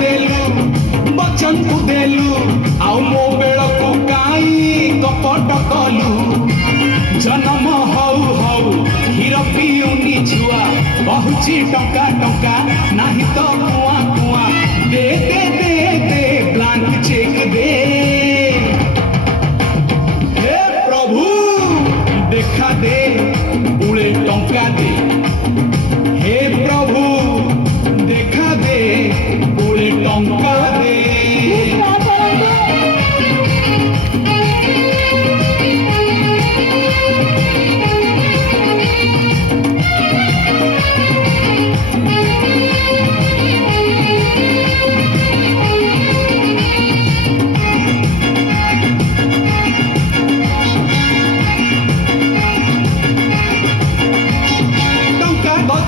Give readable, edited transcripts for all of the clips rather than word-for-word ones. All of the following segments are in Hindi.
देलु बचन को देलु आउ मो बेल को काई कपट कलु जन्म हौ हौ हीर पिउनी छुआ बहुची टंका टंका नाही तो कुआ कुआ दे दे दे दे ब्लांक चेक दे हे प्रभु देखा दे पुळे टंका दे हे प्रभु देखा दे पुळे टंका दे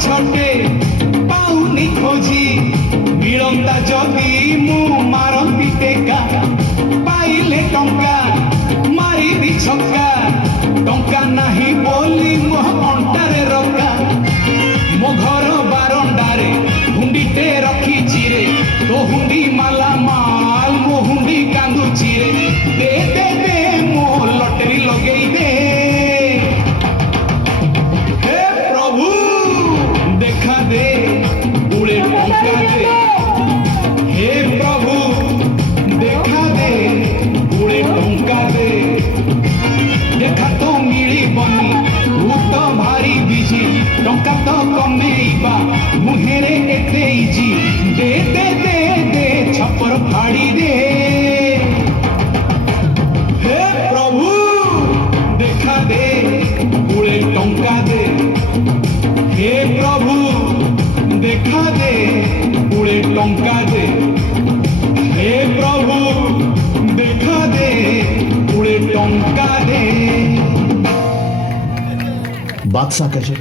छटे पाउनी खोजी मिलंता जदि मु मारंती टेका पाइले टंका मारिबी छक्का टंका नाही बोली मो अंटारे रका मो घर बारंडारे हुंडीटे रखी रे तो हुंडी माला माल मो हुंडी कांदुची रे दे दे दे मो लटरी लगेई दे दे पुळे टंका दे हे प्रभु देखा दे पुळे टंका दे देखा तो मिली बनी तू तो भारी बिजी टंका तो कमेइबा मुहेरे एते इजी दे दे दे दे छपर फाड़ी दे हे प्रभु देखा दे पुळे टंका दे हे प्रभु देखा दे पुळे टंका दे हे प्रभु देखा दे पुळे टंका दे बादशाह कहे